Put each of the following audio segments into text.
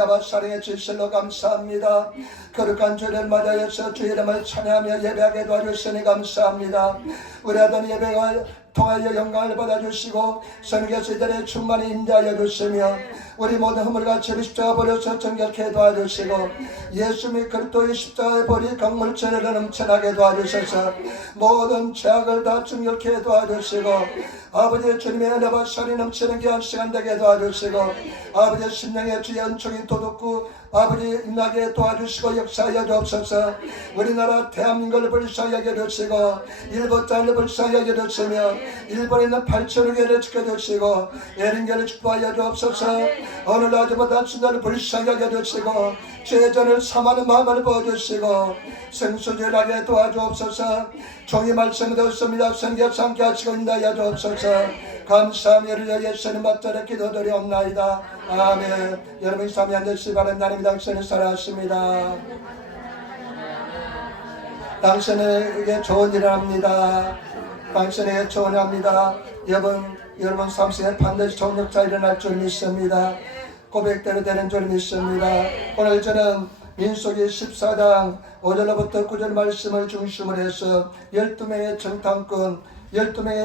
하나님 사랑의 질실로 감사합니다. 거룩한 주를 맞이하여서 주 이름을 찬양하며 예배하게 도와주시니 감사합니다. 우리 아들 예배가 통하여 영광을 받아주시고 선교사들의 충만히 임재하여 주시며 우리 모든 허물과 죄를 십자가 버려서 정결케 도와주시고 예수님의 그리스도의 십자가의 보리 강물처럼 넘쳐나게 도와주셔서 모든 죄악을 다 정결케 도와주시고 아버지 주님의 은혜와 살이 넘치는 귀한 시간 되게 도와주시고 아버지 심령의 주의 은총이 도둑구 아버지 임하게 도와주시고 역사하여 주옵소서. 우리나라 대한민국을 불쌍하게 해주시고 일본 땅을 불쌍하게 해주시며 일본에 있는 8천여 개를 지켜주시고 예린교를 축복하여 주옵소서. 오늘 아주보다 순간을 불쌍하게 해주시고 죄전을 삼하는 마음을 부어주시고 성수절하게 도와주옵소서. 종이 말씀을 듣습니다. 성경 삼게 하시고 인도하여 주옵소서. 감사하며 예수님 맞들어 기도드리옵나이다. 아멘. 여러분 삶이 앉으시기 바랍니다. 하나님 당신을 사랑하십니다. 당신에게 좋은 일을 합니다. 당신에게 좋은 일을 합니다. 여러분 삶 속에 반드시 좋은 역사 일어날 줄 믿습니다. 고백대로 되는 줄 믿습니다. 오늘 저는 민수기 14장 5절로부터 9절 말씀을 중심으로 해서 12명의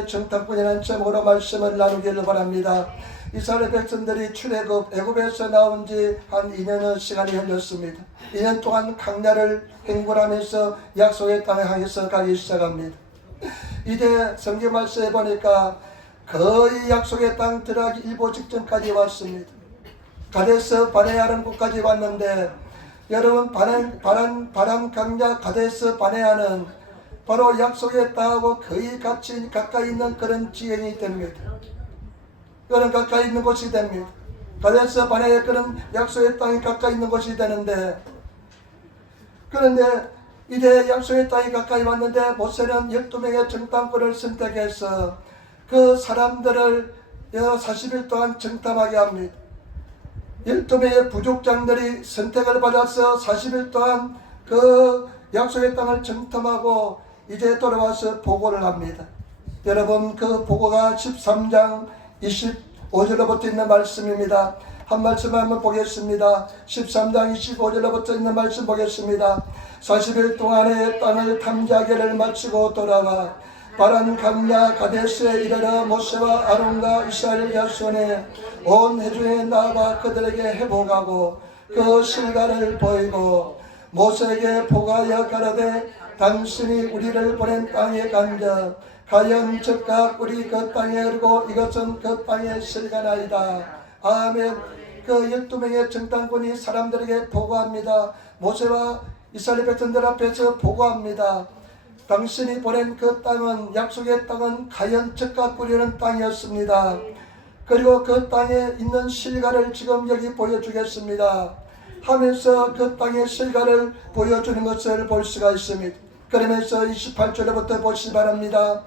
정탐꾼이라는 제목으로 말씀을 나누기를 바랍니다. 이스라엘 백성들이 출애굽 애굽에서 나온 지 한 2년의 시간이 흘렀습니다. 2년 동안 강야를 행군하면서 약속의 땅에 향해서 가기 시작합니다. 이제 성경 말씀에 보니까 거의 약속의 땅 들어가기 일보 직전까지 왔습니다. 가데스 바네아라는 곳까지 왔는데 여러분 바란 강야 가데스 바네아는 바로 약속의 땅하고 거의 가까이 있는 그런 지형이 됩니다. 그런 가까이 있는 곳이 됩니다. 가데스 바네아의 그런 약속의 땅이 가까이 있는 곳이 되는데 그런데 이제 약속의 땅이 가까이 왔는데 모세는 12명의 정탐꾼을 선택해서 그 사람들을 40일 동안 정탐하게 합니다. 12명의 부족장들이 선택을 받아서 40일 동안 그 약속의 땅을 정탐하고 이제 돌아와서 보고를 합니다. 여러분 그 보고가 13장 25절로부터 있는 말씀입니다. 한 말씀 한번 보겠습니다. 13장 25절로부터 있는 말씀 보겠습니다. 40일 동안의 땅을 탐지하기를 마치고 돌아와 바란 강야 가데스에 이르러 모세와 아론과 이스라엘 자손의 온 회중에 나아가 그들에게 회복하고 그 실과를 보이고 모세에게 보고하여 가라되 당신이 우리를 보낸 땅에 간즉 가연 즉각 우리 그 땅에 흐르고 이것은 그 땅의 실과나이다. 아멘. 그 12명의 정탐꾼이 사람들에게 보고합니다. 모세와 이스라엘 백성들 앞에서 보고합니다. 당신이 보낸 그 땅은 약속의 땅은 가연 즉각 뿌리는 땅이었습니다. 그리고 그 땅에 있는 실과를 지금 여기 보여주겠습니다 하면서 그 땅의 실과를 보여주는 것을 볼 수가 있습니다. 그러면서 28절부터 보시기 바랍니다.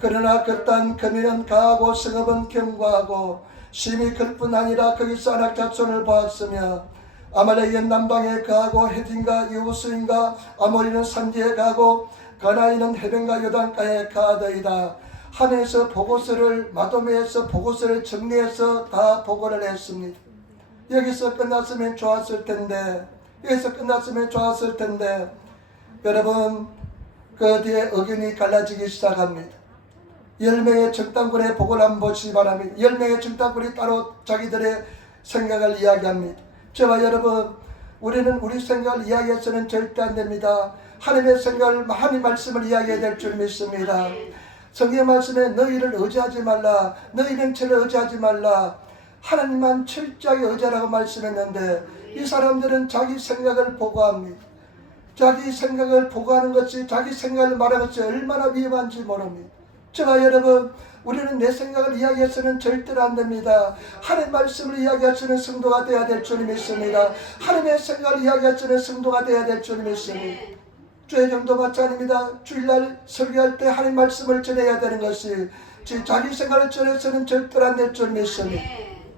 그러나 그 땅 거민은 가하고 성읍은 견고하고 심히 클 뿐 아니라 거기서 아낙 자손을 보았으며 아말렉은 남방에 가하고 헤딘과 이후스인과 아모리는 산지에 가고 가나안은 해변과 요단가에 가하더이다 하면서 보고서를 마도메에서 보고서를 정리해서 다 보고를 했습니다. 여기서 끝났으면 좋았을 텐데 여러분 그 뒤에 의견이 갈라지기 시작합니다. 10명의 정탐꾼의 보고를 한번 보시기 바랍니다. 10명의 정탐꾼이 따로 자기들의 생각을 이야기합니다. 저와 여러분 우리는 우리 생각을 이야기해서는 절대 안 됩니다. 하나님의 생각을 하나님 말씀을 이야기해야 될 줄 믿습니다. 성경 말씀에 너희를 의지하지 말라 너희 명체를 의지하지 말라 하나님만 철저하게 의지하라고 말씀했는데 이 사람들은 자기 생각을 보고합니다. 자기 생각을 보고하는 것이 자기 생각을 말하는 것이 얼마나 위험한지 모릅니다. 저와 여러분 우리는 내 생각을 이야기해서는 절대로 안 됩니다. 하나님 말씀을 이야기해서는 성도가 되어야 될 줄 믿습니다. 하나님의 생각을 이야기해서는 성도가 되어야 될 줄 믿습니다. 주의 정도 마찬가지입니다. 주일날 설교할 때 하나님 말씀을 전해야 되는 것이 자기 생각을 전해서는 절대로 안 될 줄 믿습니다.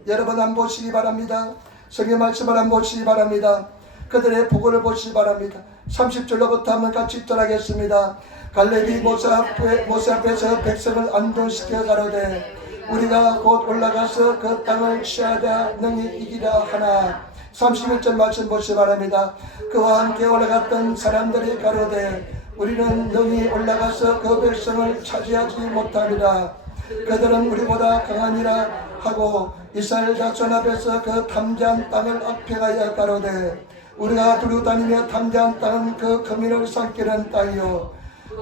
여러분 한번 보시기 바랍니다. 성경 말씀을 한번 보시기 바랍니다. 그들의 보고를 보시기 바랍니다. 30절로부터 한번 같이 읽도록하겠습니다. 갈렙이 모세 앞에서 백성을 안동시켜 가로되 우리가 곧 올라가서 그 땅을 취하자 능히 이기라 하나 31절 말씀 보시기 바랍니다. 그와 함께 올라갔던 사람들이 가로되 우리는 능히 올라가서 그 백성을 차지하지 못하리라. 그들은 우리보다 강하니라 하고 이스라엘 자손 앞에서 그 탐지한 땅을 악평하여 가로되 우리가 두루 다니며 탐지한 땅은 그 거민을 삼키는 땅이요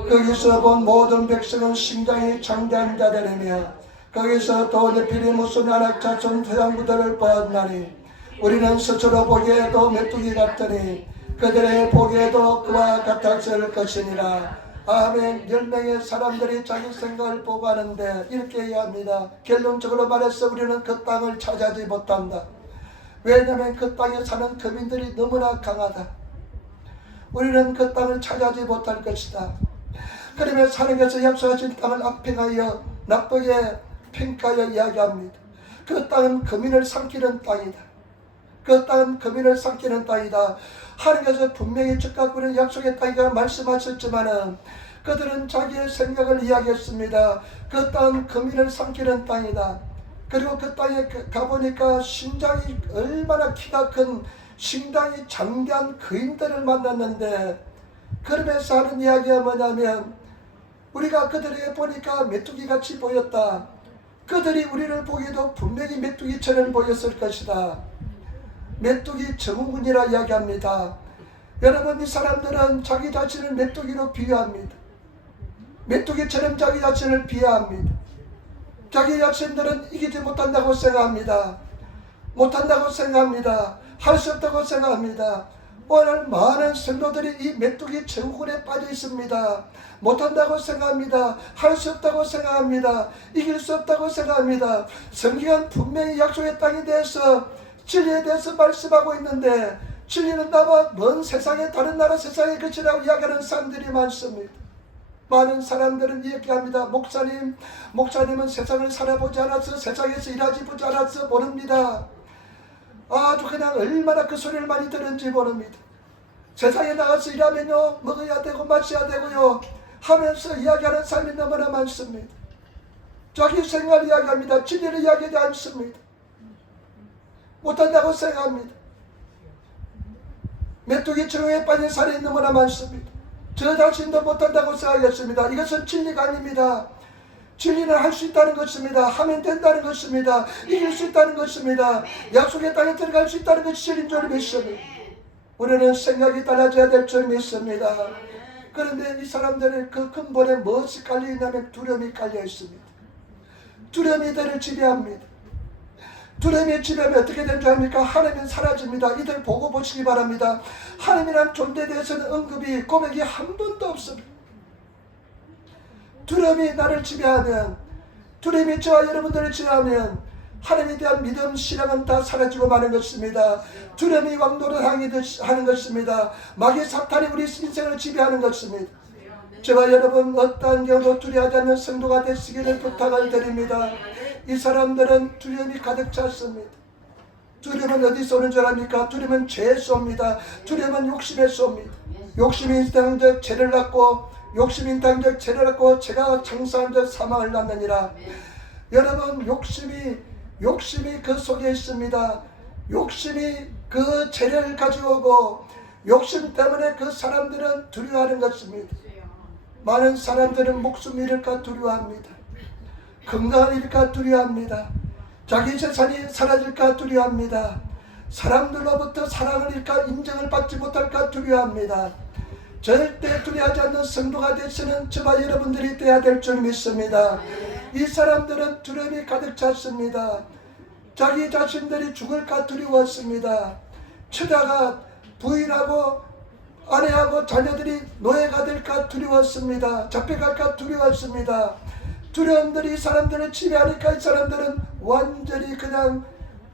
거기서 본 모든 백성은 심장이 장대한 자들이며 거기서 또 네필이 무슨 아낙 자손 서양부들을 보았나니 우리는 스스로 보기에도 메뚜기 같더니 그들의 보기에도 그와 같았을 것이니라. 아멘. 10명의 사람들이 자기 생각을 보고 하는데 이렇게 얘기합니다. 결론적으로 말해서 우리는 그 땅을 차지하지 못한다. 왜냐하면 그 땅에 사는 거민들이 너무나 강하다. 우리는 그 땅을 차지하지 못할 것이다. 그러면서 하나님께서 약속하신 땅을 악평하여 나쁘게 평가하여 이야기합니다. 그 땅은 거민을 삼키는 땅이다. 그 땅은 거민을 삼키는 땅이다. 하나님께서 분명히 즉각 우리는 약속의 땅이라 말씀하셨지만은 그들은 자기의 생각을 이야기했습니다. 그 땅은 거민을 삼키는 땅이다. 그리고 그 땅에 가보니까 심장이 얼마나 키가 큰 심장이 장대한 거인들을 만났는데 그러면서 하는 이야기가 뭐냐면 우리가 그들에게 보니까 메뚜기같이 보였다. 그들이 우리를 보기에도 분명히 메뚜기처럼 보였을 것이다. 메뚜기 증후군이라 이야기합니다. 여러분 이 사람들은 자기 자신을 메뚜기로 비유합니다. 메뚜기처럼 자기 자신을 비하합니다. 자기 자신들은 이기지 못한다고 생각합니다. 못한다고 생각합니다. 할 수 없다고 생각합니다. 오늘 많은 성도들이 이 메뚜기 증후군에 빠져 있습니다. 못한다고 생각합니다. 할 수 없다고 생각합니다. 이길 수 없다고 생각합니다. 성경은 분명히 약속의 땅에 대해서 진리에 대해서 말씀하고 있는데 진리는 나와 먼 세상에 다른 나라 세상의 끝이라고 이야기하는 사람들이 많습니다. 많은 사람들은 이야기합니다. 목사님은 세상을 살아보지 않아서 세상에서 일하지 보지 않아서 모릅니다. 아주 그냥 얼마나 그 소리를 많이 들은지 모릅니다. 세상에 나가서 일하면요 먹어야 되고 마셔야 되고요 하면서 이야기하는 사람이 너무나 많습니다. 자기 생각을 이야기합니다. 진리를 이야기하지 않습니다. 못한다고 생각합니다. 메뚜기 증후에 빠진 사람이 너무나 많습니다. 저 자신도 못한다고 생각했습니다. 이것은 진리가 아닙니다. 진리는 할 수 있다는 것입니다. 하면 된다는 것입니다. 이길 수 있다는 것입니다. 약속의 땅에 들어갈 수 있다는 것이 진리인 줄 믿습니다. 우리는 생각이 달라져야 될 줄 믿습니다. 그런데 이 사람들의 그 근본에 무엇이 깔려 있냐면 두려움이 깔려 있습니다. 두려움이 이들을 지배합니다. 두려움이 지배하면 어떻게 된 줄 압니까? 하나님은 사라집니다. 이들 보고 보시기 바랍니다. 하나님이란 존재에 대해서는 언급이 고백이 한 번도 없습니다. 두려움이 나를 지배하면, 두려움이 저와 여러분들을 지배하면 하나님에 대한 믿음, 신앙은 다 사라지고 마는 것입니다. 두려움이 왕노릇 하는 것입니다. 마귀 사탄이 우리 인생을 지배하는 것입니다. 저와 여러분 어떠한 경우도 두려워하지 않는 성도가 되시기를 부탁을 드립니다. 이 사람들은 두려움이 가득 찼습니다. 두려움은 어디서 오는 줄 압니까? 두려움은 죄에서 옵니다. 두려움은 욕심에서 옵니다. 욕심이 인당적 죄를 낳고 욕심이 인당적 죄를 낳고 죄가 창사한적 사망을 낳느니라. 여러분 욕심이 그 속에 있습니다. 욕심이 그 죄를 가지고 오고 욕심 때문에 그 사람들은 두려워하는 것입니다. 많은 사람들은 목숨 잃을까 두려워합니다. 건강을 잃을까 두려워합니다. 자기 재산이 사라질까 두려워합니다. 사람들로부터 사랑을 잃을까 인정을 받지 못할까 두려워합니다. 절대 두려워하지 않는 성도가 되시는 저와 여러분들이 되어야 될 줄 믿습니다. 이 사람들은 두려움이 가득 찼습니다. 자기 자신들이 죽을까 두려웠습니다. 처자가 부인하고 아내하고 자녀들이 노예가 될까 두려웠습니다. 잡혀갈까 두려웠습니다. 두려움들이 이 사람들을 지배하니까 이 사람들은 완전히 그냥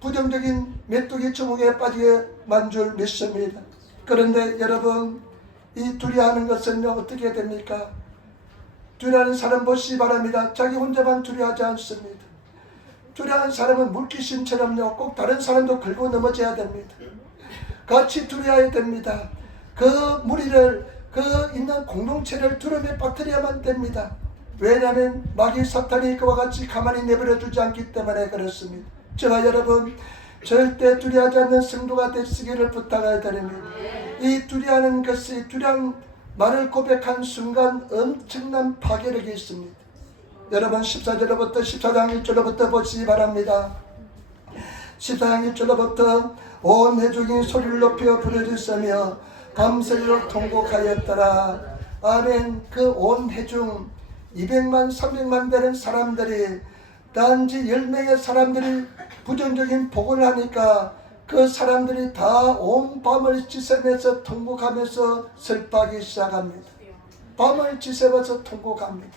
부정적인 메뚜기 증후에 빠지게 만 줄 믿습니다. 그런데 여러분 이 두려워하는 것은요 어떻게 됩니까? 두려워하는 사람 보시기 바랍니다. 자기 혼자만 두려워하지 않습니다. 두려워하는 사람은 물귀신처럼요 꼭 다른 사람도 긁고 넘어져야 됩니다. 같이 두려워해야 됩니다. 그 무리를 그 있는 공동체를 두려움에 빠뜨려야만 됩니다. 왜냐하면 마귀 사탄이 그와 같이 가만히 내버려 두지 않기 때문에 그렇습니다. 저와 여러분 절대 두려워하지 않는 성도가 되시기를 부탁을 드립니다. 이 두려워하는 것이 두려운 말을 고백한 순간 엄청난 파괴력이 있습니다. 여러분 14절로부터 14장 1절로부터 보시기 바랍니다. 14장 1절로부터 온 회중이 소리를 높여 부르짖으며 밤새도록 통곡하였더라. 아멘. 그 온 회중 200만 300만 되는 사람들이 단지 10명의 사람들이 부정적인 복을 하니까 그 사람들이 다 온 밤을 지새면서 통곡하면서 슬퍼하기 시작합니다. 밤을 지새면서 통곡합니다.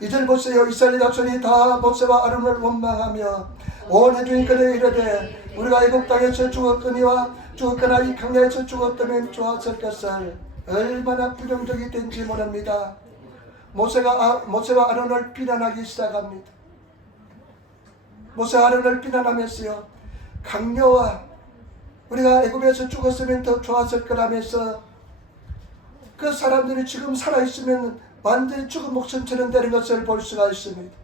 이절 보세요. 이스라엘 자손이 다 모세와 아론을 원망하며 온 회중이 그들에게 이르되 우리가 애굽 땅에서 죽었거나 이 강야에서 죽었다면 좋았을 것을. 얼마나 부정적이 된지 모릅니다. 모세와 아론을 비난하기 시작합니다. 모세와 아론을 비난하면서요, 강요와 우리가 애굽에서 죽었으면 더 좋았을 거라면서 그 사람들이 지금 살아있으면 완전히 죽은 목숨처럼 되는 것을 볼 수가 있습니다.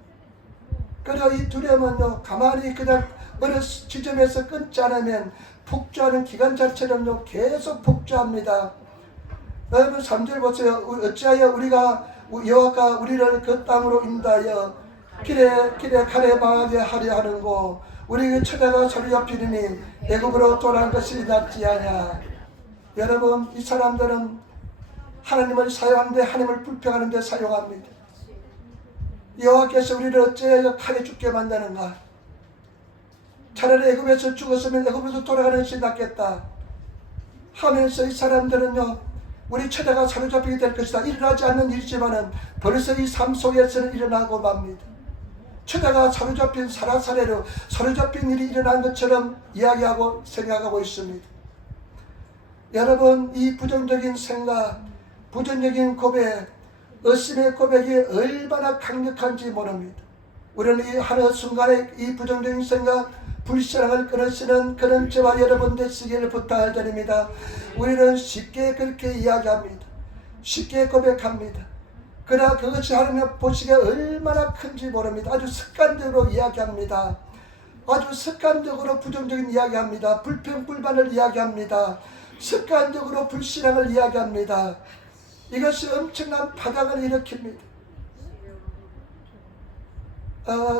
그리고 이 두려움은요, 가만히 그냥 어느 지점에서 끊지 않으면 폭주하는 기관차처럼요 계속 폭주합니다. 여러분 3절 보세요. 어찌하여 우리가 여호와가 우리를 그 땅으로 인도하여 길에 칼에 망하게 하려 하는고 우리 처자가 서로 옆이르니 애굽으로 돌아간 것이 낫지 아냐. 여러분 이 사람들은 하나님을 사용하는데 하나님을 불평하는데 사용합니다. 여호와께서 우리를 어찌하여 칼에 죽게 만드는가. 차라리 애굽에서 죽었으면 애굽에서 돌아가는 것이 낫겠다 하면서 이 사람들은요, 우리 처자가 사로잡히게 될 것이다. 일어나지 않는 일이지만은 벌써 이 삶 속에서는 일어나고 맙니다. 처자가 사로잡힌 사라사례로 사로잡힌 일이 일어난 것처럼 이야기하고 생각하고 있습니다. 여러분 이 부정적인 생각, 부정적인 고백, 의심의 고백이 얼마나 강력한지 모릅니다. 우리는 이 하루 순간에 이 부정적인 생각, 불신앙을 끊으시는 그런 저와 여러분 되시기를 부탁을 드립니다. 우리는 쉽게 그렇게 이야기합니다. 쉽게 고백합니다. 그러나 그것이 하나님 보시기에 얼마나 큰지 모릅니다. 아주 습관적으로 이야기합니다. 아주 습관적으로 부정적인 이야기합니다. 불평불만을 이야기합니다. 습관적으로 불신앙을 이야기합니다. 이것이 엄청난 파장을 일으킵니다.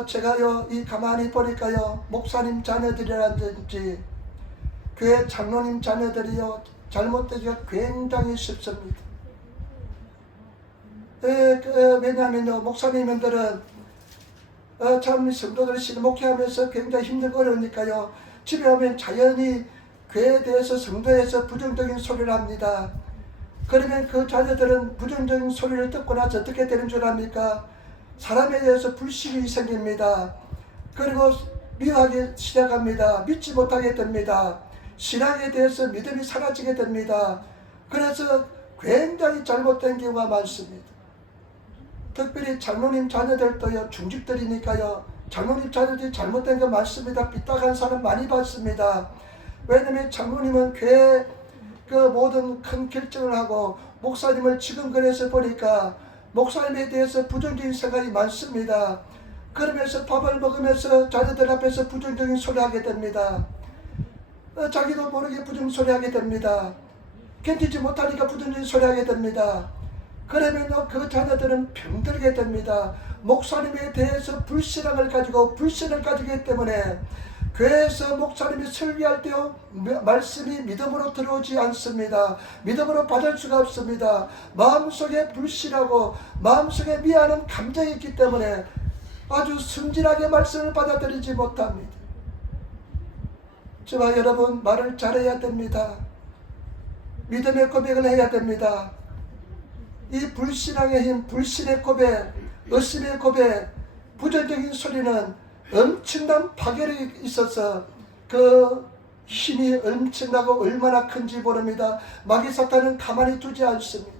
제가요, 이 가만히 보니까요, 목사님 자녀들이라든지 교회 장로님 자녀들이요, 잘못되기가 굉장히 쉽습니다. 왜냐하면요, 목사님들은 참 성도들 실목회하면서 굉장히 힘들고 어려우니까요, 집에 오면 자연히 교회에 대해서 성도에서 부정적인 소리를 합니다. 그러면 그 자녀들은 부정적인 소리를 듣고 나서 어떻게 되는 줄 압니까? 사람에 대해서 불신이 생깁니다. 그리고 미워하기 시작합니다. 믿지 못하게 됩니다. 신앙에 대해서 믿음이 사라지게 됩니다. 그래서 굉장히 잘못된 경우가 많습니다. 특별히 장로님 자녀들도요, 중직들이니까요, 장로님 자녀들이 잘못된 거 많습니다. 삐딱한 사람 많이 봤습니다. 왜냐면 장로님은 교회 그 모든 큰 결정을 하고 목사님을 지금 그래서 보니까 목사님에 대해서 부정적인 생각이 많습니다. 그러면서 밥을 먹으면서 자녀들 앞에서 부정적인 소리 하게 됩니다. 자기도 모르게 부정적인 소리 하게 됩니다. 견디지 못하니까 부정적인 소리 하게 됩니다. 그러면요, 그 자녀들은 병들게 됩니다. 목사님에 대해서 불신앙을 가지고 불신을 가지기 때문에 교회에서 목사님이 설교할 때요, 말씀이 믿음으로 들어오지 않습니다. 믿음으로 받을 수가 없습니다. 마음속에 불신하고 마음속에 미안한 감정이 있기 때문에 아주 순진하게 말씀을 받아들이지 못합니다. 저와 여러분 말을 잘해야 됩니다. 믿음의 고백을 해야 됩니다. 이 불신앙의 힘, 불신의 고백, 의심의 고백, 부정적인 소리는 엄청난 파괴력이 있어서 그 힘이 엄청나고 얼마나 큰지 모릅니다. 마귀 사탄은 가만히 두지 않습니다.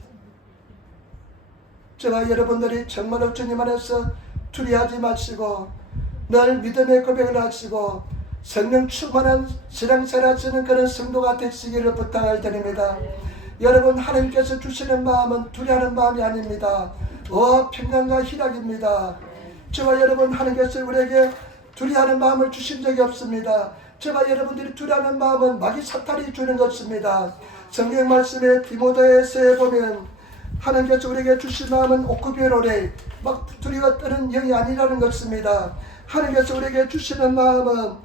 저와 여러분들이 정말로 주님 안에서 두려워하지 마시고 늘 믿음의 고백을 하시고 성령 충만한 신앙생활 하시는 그런 성도가 되시기를 부탁을 드립니다. 여러분 하나님께서 주시는 마음은 두려워하는 마음이 아닙니다. 평강과 희락입니다. 저와 여러분 하나님께서 우리에게 두려워하는 마음을 주신 적이 없습니다. 제발 여러분들이 두려워하는 마음은 마귀 사탄이 주는 것입니다. 성경 말씀에 디모데서에 보면 하나님께서 우리에게 주신 마음은 옥구비로래 막 두려워 떠는 영이 아니라는 것입니다. 하나님께서 우리에게 주시는 마음은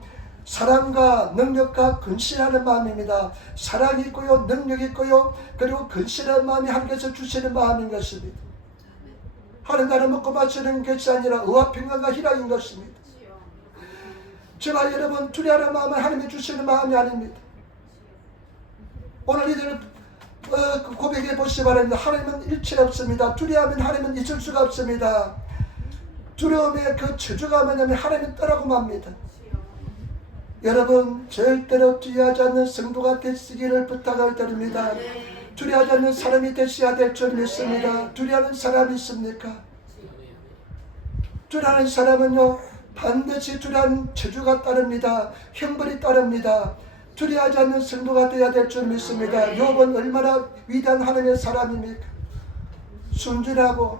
사랑과 능력과 근신하는 마음입니다. 사랑이 있고요, 능력이 있고요, 그리고 근신하는 마음이 하나님께서 주시는 마음인 것입니다. 하는 날은 먹고 마시는 것이 아니라 의와 평강과 희락인 것입니다. 제발 여러분, 두려워하는 마음은 하나님이 주시는 마음이 아닙니다. 오늘 이들 고백해 보시기 바랍니다. 하나님은 일체 없습니다. 두려워하면 하나님은 있을 수가 없습니다. 두려움의 그 저주가 뭐냐면 하나님은 떠나고 맙니다. 여러분, 절대로 두려워하지 않는 성도가 되시기를 부탁을 드립니다. 두려워하지 않는 사람이 되셔야 될 줄 믿습니다. 두려워하는 사람이 있습니까? 두려워하는 사람은요, 반드시 두려워하는 저주가 따릅니다. 형벌이 따릅니다. 두려워하지 않는 성도가 되어야 될 줄 믿습니다. 욥은 얼마나 위대한 하나님의 사람입니까? 순진하고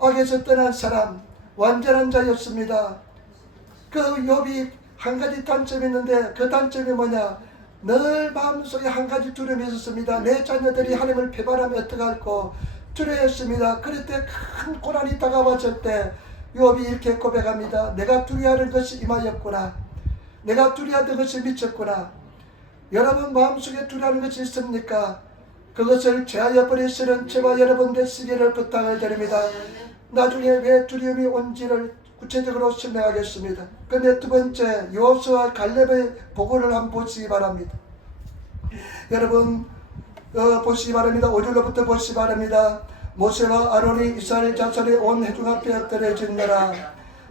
악에서 떠난 사람, 완전한 자였습니다. 그 욥이 한 가지 단점이 있는데 그 단점이 뭐냐? 늘 마음속에 한 가지 두려움이 있었습니다. 내 자녀들이 하나님을 배반하면 어떡할까 두려워했습니다. 그럴 때 큰 고난이 다가왔을 때 욥이 이렇게 고백합니다. 내가 두려워하는 것이 임하였구나. 내가 두려워하던 것이 미쳤구나. 여러분 마음속에 두려워하는 것이 있습니까? 그것을 제하여 버리시는 저와 여러분 되시기를 부탁을 드립니다. 나중에 왜 두려움이 온지를 구체적으로 설명하겠습니다. 근데 두 번째, 여호수아 갈렙의 보고를 한번 보시기 바랍니다. 여러분 보시기 바랍니다. 5절로부터 보시기 바랍니다. 모세와 아론이 이스라엘 자손의 온 회중 앞에 엎드려지느라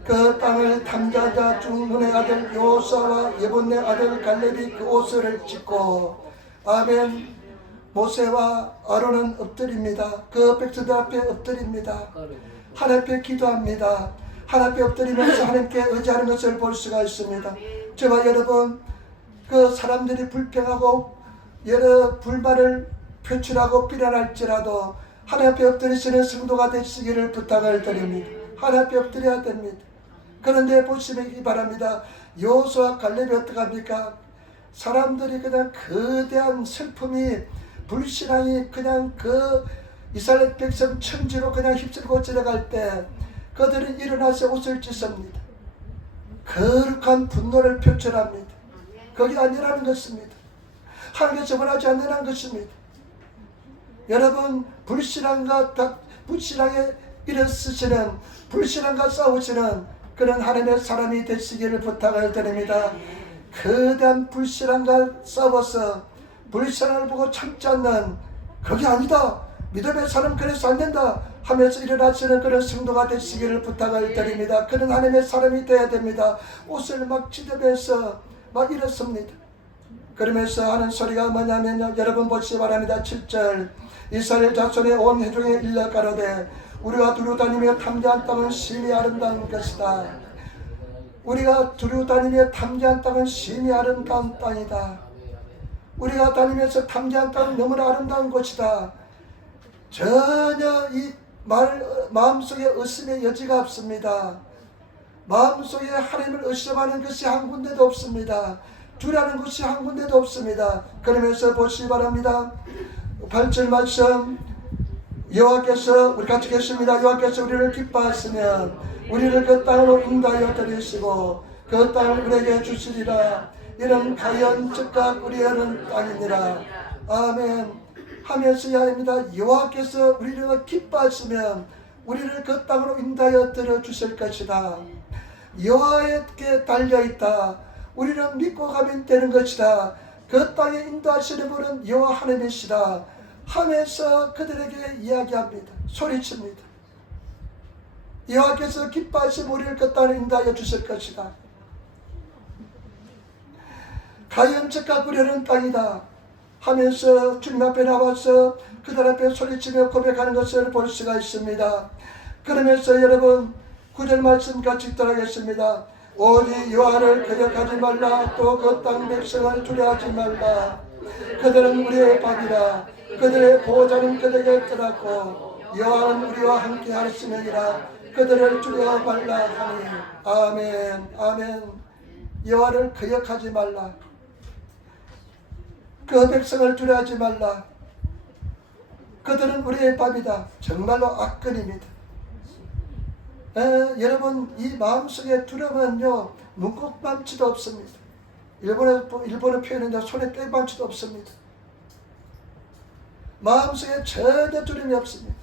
그 땅을 탐자자 중 눈의 아들 여호수아와 예분네 아들 갈렙이 그 옷을 찢고 아멘. 모세와 아론은 엎드립니다. 그 백성들 앞에 엎드립니다. 하나님 앞에 기도합니다. 하나님 앞에 엎드리면서 하나님께 의지하는 것을 볼 수가 있습니다. 저와 여러분, 그 사람들이 불평하고 여러 불만을 표출하고 비난할지라도 하나님 앞에 엎드리시는 성도가 되시기를 부탁을 드립니다. 하나님 앞에 엎드려야 됩니다. 그런데 보시기 바랍니다. 여호수아 갈렙이 어떡합니까? 사람들이 그냥 거대한 슬픔이 불신앙이 그냥 그 이스라엘 백성 천지로 그냥 휩쓸고 지나갈 때 그들은 일어나서 옷을 찢습니다. 거룩한 분노를 표출합니다. 그게 아니라는 것입니다. 하나님께서 원하지 않는 것입니다. 여러분, 불신앙에 일어서시는, 불신앙과 싸우시는 그런 하나님의 사람이 되시기를 부탁을 드립니다. 거대한 불신앙과 싸워서 불신앙을 보고 참지 않는, 그게 아니다, 믿음의 사람 그래서 안 된다 하면서 일어나시는 그런 성도가 되시기를 부탁을 드립니다. 그런 하나님의 사람이 되어야 됩니다. 옷을 막 찢으면서 막 이렇습니다. 그러면서 하는 소리가 뭐냐면요, 여러분 보시기 바랍니다. 7절, 이스라엘 자손의 온 회중에 일러 가로되 우리가 두루 다니며 탐지한 땅은 심히 아름다운 것이다. 우리가 두루 다니며 탐지한 땅은 심히 아름다운 땅이다. 우리가 다니면서 탐지한 땅은 너무나 아름다운 곳이다. 전혀 이 마음속에 의심의 여지가 없습니다. 마음속에 하나님을 의심하는 것이 한 군데도 없습니다. 두려워하는 것이 한 군데도 없습니다. 그러면서 보시기 바랍니다. 8절 말씀, 여호와께서, 우리 같이 계십니다. 여호와께서 우리를 기뻐하시면 우리를 그 땅으로 인도하여 드리시고 그 땅을 우리에게 주시리라. 이는 가연 즉각 우리에는 땅이니라. 아멘. 하면서 합니다. 여호와께서 우리를 기뻐하시면 우리를 그 땅으로 인도하여 드려주실 것이다. 여호와에게 달려있다. 우리는 믿고 가면 되는 것이다. 그 땅에 인도하시는 분은 여호와 하나님이시다 하면서 그들에게 이야기합니다. 소리칩니다. 여호와께서 기뻐하시면 우리를 그 땅으로 인도하여 주실 것이다. 가연 즉각 우리는 땅이다 하면서 주님 앞에 나와서 그들 앞에 소리치며 고백하는 것을 볼 수가 있습니다. 그러면서 여러분 9절 말씀 같이 읽도록하겠습니다. 오직 여호와를 거역하지 말라. 또 그 땅 백성을 두려워하지 말라. 그들은 우리의 밥이라. 그들의 보호자는 그들에게 떠났고 여호와는 우리와 함께 하시느니라. 그들을 두려워 말라 하니. 아멘. 아멘. 여호와를 거역하지 말라. 그 백성을 두려워하지 말라. 그들은 우리의 밥이다. 정말로 악근입니다. 여러분, 이 마음속에 두려움은요, 눈곱만치도 없습니다. 일본어 표현인데 손에 떼만치도 없습니다. 마음속에 전혀 두려움이 없습니다.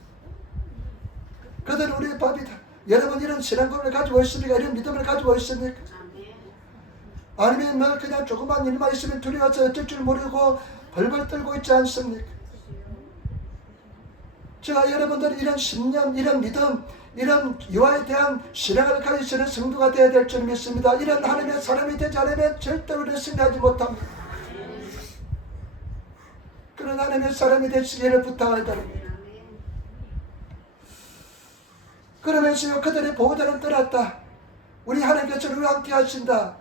그들은 우리의 밥이다. 여러분, 이런 신앙감을 가지고 있습니까? 이런 믿음을 가지고 있습니까? 아니면 뭐 그냥 조그만 일만 있으면 두려워서 어쩔 줄 모르고 벌벌 떨고 있지 않습니까? 제가 여러분들이 이런 신념, 이런 믿음, 이런 여호와에 대한 신앙을 가지시는 성도가 되어야 될 줄 믿습니다. 이런 하나님의 사람이 되지 않으면 절대 우리는 승리하지 못합니다. 그런 하나님의 사람이 되시기를 부탁을 드립니다. 그러면서요, 그들의 보호자는 떠났다. 우리 하나님께서 우리와 함께 하신다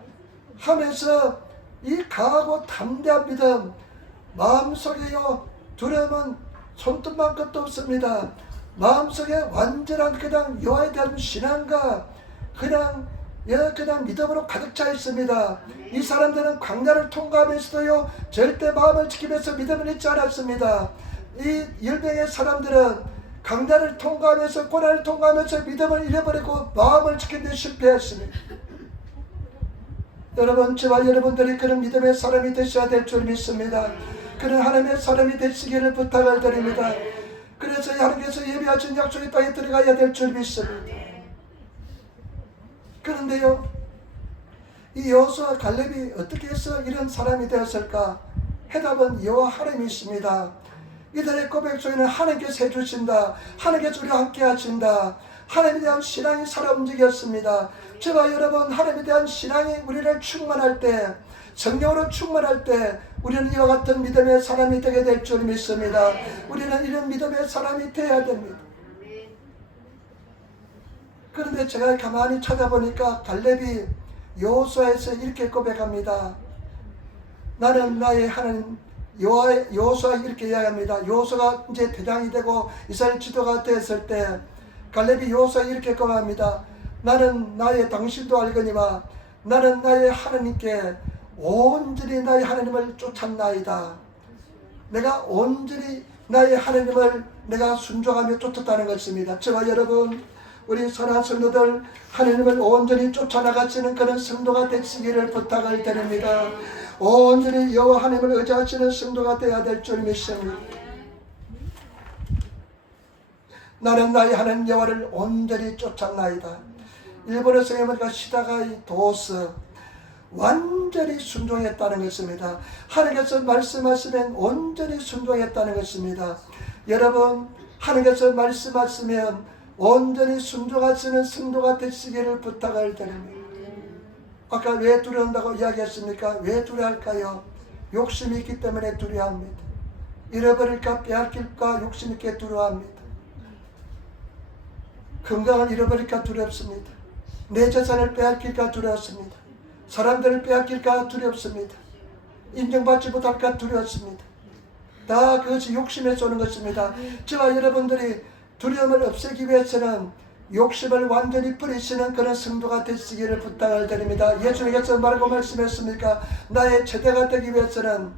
하면서 이 강하고 담대한 믿음, 마음속에요, 두려움은 손톱만큼도 없습니다. 마음속에 완전한 그냥 여호와에 대한 신앙과 그냥 믿음으로 가득 차 있습니다. 이 사람들은 광야를 통과하면서도요, 절대 마음을 지키면서 믿음을 잊지 않았습니다. 이 열명의 사람들은 강단을 통과하면서 고난을 통과하면서 믿음을 잃어버리고 마음을 지키는 데 실패했습니다. 여러분, 저와 여러분들이 그런 믿음의 사람이 되셔야 될 줄 믿습니다. 그런 하나님의 사람이 되시기를 부탁을 드립니다. 그래서 하나님께서 예비하신 약속의 땅에 들어가야 될 줄 믿습니다. 그런데요, 이 여호수아 갈렙이 어떻게 해서 이런 사람이 되었을까? 해답은 여호와 하나님이십니다. 이들의 고백 속에는 하나님께서 해주신다, 하나님께서 우리와 함께 하신다, 하나님에 대한 신앙이 살아 움직였습니다. 저와 여러분, 하나님에 대한 신앙이 우리를 충만할 때, 성령으로 충만할 때 우리는 이와 같은 믿음의 사람이 되게 될 줄 믿습니다. 우리는 이런 믿음의 사람이 되어야 됩니다. 그런데 제가 가만히 찾아보니까 갈렙이 여호수아에서 이렇게 고백합니다. 나는 나의 하나님, 여호수아 이렇게 이야기합니다. 여호수아가 이제 대장이 되고 이스라엘 지도가 됐을 때 갈렙이 여호수아 이렇게 고백합니다. 나는 나의 당신도 알거니와 나는 나의 하나님께 온전히 나의 하나님을 쫓았나이다. 내가 온전히 나의 하나님을 내가 순종하며 쫓았다는 것입니다. 저와 여러분, 우리 선한 성도들, 하나님을 온전히 쫓아나가시는 그런 성도가 되시기를 부탁을 드립니다. 온전히 여호와 하나님을 의지하시는 성도가 되어야 될 줄 믿습니다. 나는 나의 하나님 여호와를 온전히 쫓았나이다. 일본어 성에 보니까 시다가이 도스, 완전히 순종했다는 것입니다. 하나님께서 말씀하시면 온전히 순종했다는 것입니다. 여러분, 하나님께서 말씀하시면 온전히 순종하시는 성도가 되시기를 부탁을 드립니다. 아까 왜 두려운다고 이야기했습니까? 왜 두려워할까요? 욕심이 있기 때문에 두려워합니다. 잃어버릴까 빼앗길까 욕심 있게 두려워합니다. 건강을 잃어버릴까 두렵습니다. 내 재산을 빼앗길까 두렵습니다. 사람들을 빼앗길까 두렵습니다. 인정받지 못할까 두렵습니다. 다 그것이 욕심에서 오는 것입니다. 저와 여러분들이 두려움을 없애기 위해서는 욕심을 완전히 버리시는 그런 성도가 되시기를 부탁을 드립니다. 예수님께서 뭐라고 말씀했습니까? 나의 제자가 되기 위해서는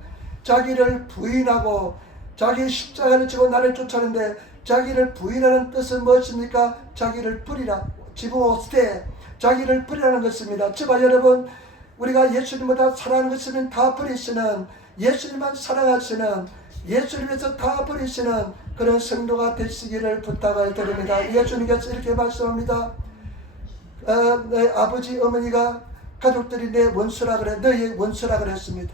자기를 부인하고 자기 십자가를 지고 나를 쫓아내는데, 자기를 부인하는 뜻은 무엇입니까? 자기를 버리라. 지부오스테, 자기를 버리라는 것입니다. 저와 여러분, 우리가 예수님보다 사랑하는 것이면 다 버리시는, 예수님만 사랑하시는, 예수님에서 다 버리시는 그런 성도가 되시기를 부탁을 드립니다. 예수님께서 이렇게 말씀합니다. 내 아버지 어머니가 가족들이 내 원수라 그래, 너의 원수라 그랬습니다.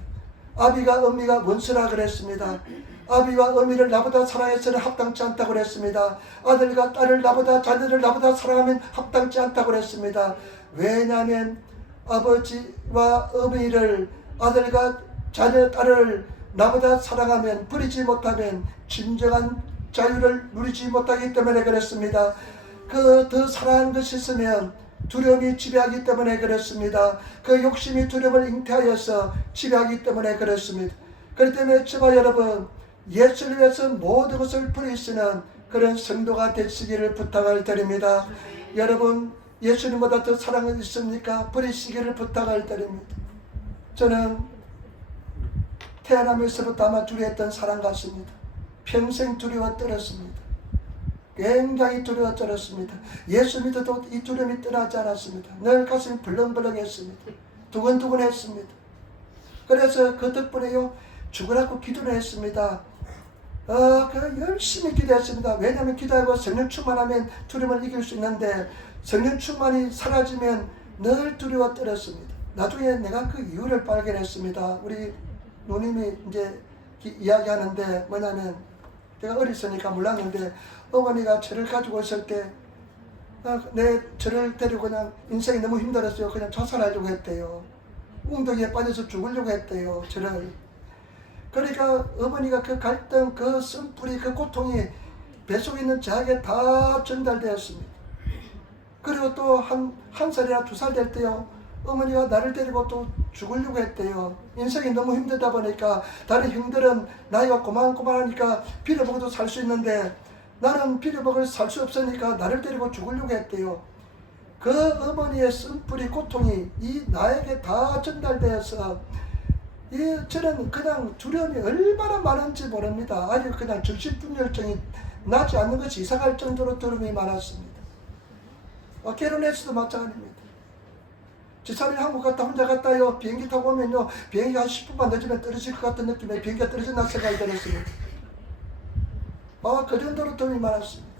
아비가 어미가 원수라 그랬습니다. 아비와 어미를 나보다 사랑해서는 합당치 않다고 그랬습니다. 아들과 딸을 나보다, 자녀를 나보다 사랑하면 합당치 않다고 그랬습니다. 왜냐하면 아버지와 어미를, 아들과 자녀, 딸을 나보다 사랑하면, 버리지 못하면 진정한 자유를 누리지 못하기 때문에 그랬습니다. 그 더 사랑하는 것이 있으면 두려움이 지배하기 때문에 그렇습니다. 그 욕심이 두려움을 잉태하여서 지배하기 때문에 그렇습니다. 그렇기 때문에 저와 여러분, 예수를 위해서 모든 것을 버리시는 그런 성도가 되시기를 부탁을 드립니다. 여러분 예수님보다 더 사랑은 있습니까? 버리시기를 부탁을 드립니다. 저는 태어나면서부터 아마 두려웠던 사람 같습니다. 평생 두려워 떨었습니다. 굉장히 두려워 떨었습니다. 예수 믿어도 이 두려움이 떠나지 않았습니다. 늘 가슴이 벌렁벌렁했습니다. 두근두근했습니다. 그래서 그 덕분에요 죽으라고 기도를 했습니다. 열심히 기도했습니다. 왜냐하면 기도하고 성령 충만하면 두려움을 이길 수 있는데 성령 충만이 사라지면 늘 두려워 떨었습니다. 나중에 내가 그 이유를 발견했습니다. 우리 누님이 이제 이야기하는데 뭐냐면 내가 어렸으니까 몰랐는데 어머니가 저를 가지고 있을 때 저를 데리고 그냥 인생이 너무 힘들었어요. 그냥 자살하려고 했대요. 웅덩이에 빠져서 죽으려고 했대요. 저를. 그러니까 어머니가 그 갈등, 그 쓴뿌리, 그 고통이 뱃속에 있는 저에게 다 전달되었습니다. 그리고 또 한 살이나 2살 될 때요. 어머니가 나를 데리고 또 죽으려고 했대요. 인생이 너무 힘들다 보니까 다른 형들은 나이가 고만고만하니까 빌어먹어도 살 수 있는데 나는 빌어먹을 살 수 없으니까 나를 데리고 죽으려고 했대요. 그 어머니의 쓴뿌리 고통이 이 나에게 다 전달되어서 저는 그냥 두려움이 얼마나 많은지 모릅니다. 아주 그냥 정신분열증이 나지 않는 것이 이상할 정도로 두려움이 많았습니다. 결혼했어도 마찬가지입니다. 지사님 한국 갔다 혼자 갔다요. 비행기 타고 오면요. 비행기가 한 10분만 늦으면 떨어질 것 같은 느낌에 비행기가 떨어진다는 생각이 들었습니다. 그 정도로 두려움이 많았습니다.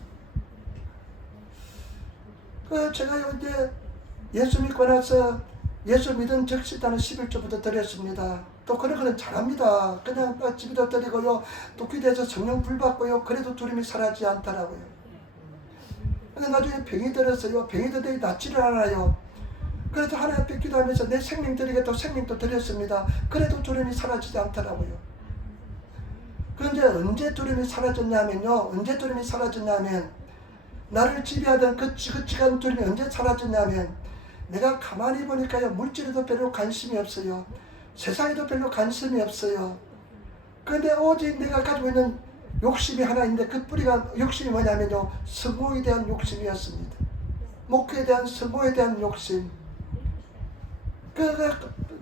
제가 이제 예수 믿고 나서 예수 믿은 적시다는 11조부터 드렸습니다. 또 그런 거는 잘합니다. 그냥 집에다 드리고요. 또 기도해서 성령 불 받고요. 그래도 두려움이 사라지지 않더라고요. 근데 나중에 병이 들었어요. 병이 들더니 낫지를 않아요. 그래도 하나님 앞에 기도하면서 내 생명 드리겠다고 생명도 드렸습니다. 그래도 두려움이 사라지지 않더라고요. 그런데 언제 두려움이 사라졌냐면요. 언제 두려움이 사라졌냐면 나를 지배하던 그 지긋지긋한 두려움이 언제 사라졌냐면 내가 가만히 보니까요. 물질에도 별로 관심이 없어요. 세상에도 별로 관심이 없어요. 그런데 오직 내가 가지고 있는 욕심이 하나 있는데 그 뿌리가 욕심이 뭐냐면요. 성공에 대한 욕심이었습니다. 목표에 대한 성공에 대한 욕심.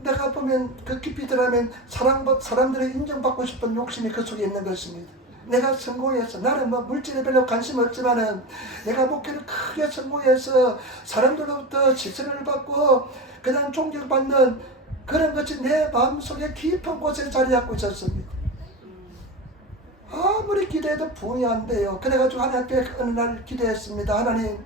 내가 보면 그 깊이 들어가면 사람들의 인정받고 싶은 욕심이 그 속에 있는 것입니다. 내가 성공해서 나는 물질에 별로 관심 없지만은 내가 목표를 크게 성공해서 사람들로부터 시선을 받고 그냥 존경받는 그런 것이 내 마음속에 깊은 곳에 자리 잡고 있었습니다. 아무리 기도해도 부응이 안 돼요. 그래가지고 하나님 앞에 어느 날 기도했습니다. 하나님,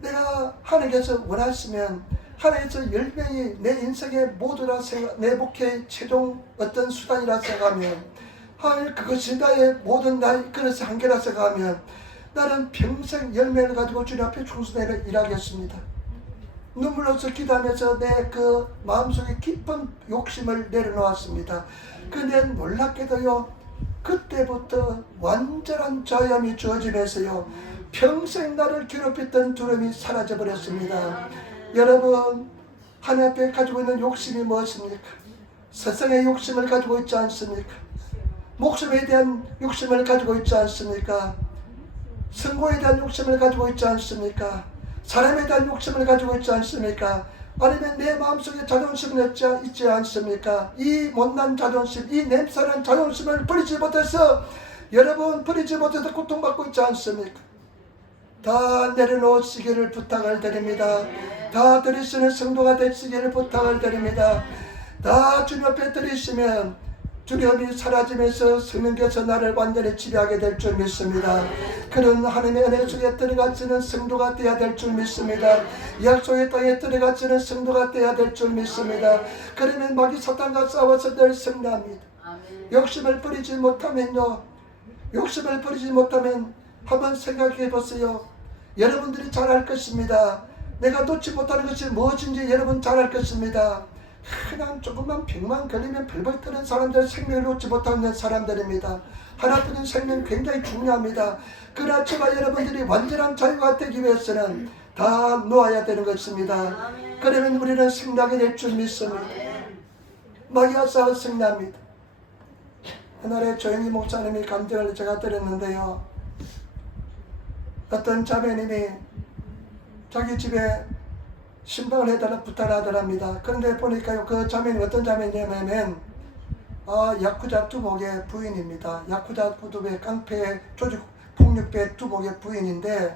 내가 하나님께서 원하시면 하나님께서 10명이 내 인생의 모두라 생각, 내 목표의 최종 어떤 수단이라 생각하면 하나님 그것이 나의 모든 나의 그릇의 한계라 생각하면 나는 평생 열매를 가지고 주님 앞에 충성되며 일하겠습니다. 눈물로서 기도하면서 내 그 마음속에 깊은 욕심을 내려놓았습니다. 근데 놀랍게도요. 그때부터 완전한 자유함이 주어지면서요. 평생 나를 괴롭혔던 두려움이 사라져버렸습니다. 여러분 하나님 앞에 가지고 있는 욕심이 무엇입니까? 세상의 욕심을 가지고 있지 않습니까? 목숨에 대한 욕심을 가지고 있지 않습니까? 성공에 대한 욕심을 가지고 있지 않습니까? 사람에 대한 욕심을 가지고 있지 않습니까? 아니면 내 마음속에 자존심이 있지 않습니까? 이 못난 자존심, 이 냄새난 자존심을 버리지 못해서 여러분 버리지 못해서 고통받고 있지 않습니까? 다 내려놓으시기를 부탁을 드립니다. 다 드리시는 성도가 되시기를 부탁을 드립니다. 다 주님 앞에 드리시면 두려움이 사라지면서 성령께서 나를 완전히 지배하게 될 줄 믿습니다. 그런 하나님의 은혜 속에 들어가지는 성도가 되어야 될 줄 믿습니다. 약속의 땅에 들어가지는 성도가 되어야 될 줄 믿습니다. 그러면 마귀 사탄과 싸워서 늘 승리합니다. 욕심을 버리지 못하면요. 욕심을 버리지 못하면 한번 생각해 보세요. 여러분들이 잘 알 것입니다. 내가 놓지 못하는 것이 무엇인지 여러분 잘 알 것입니다. 그냥 조금만 병만 걸리면 벌벌 떠는 사람들 생명을 놓지 못하는 사람들입니다. 하나 드는 생명 굉장히 중요합니다. 그러나 제가 여러분들이 완전한 자유가 되기 위해서는 다 놓아야 되는 것입니다. 그러면 우리는 승리하게 될 줄 믿습니다. 마귀와 싸워 승리합니다. 옛날에 조영희 목사님이 감정을 제가 드렸는데요. 어떤 자매님이 자기 집에 신방을 해달라 부탁을 하더랍니다. 그런데 보니까요, 그 자매님 어떤 자매냐면 야쿠자 두목의 부인입니다. 야쿠자 두목의 깡패 조직 폭력배 두목의 부인인데,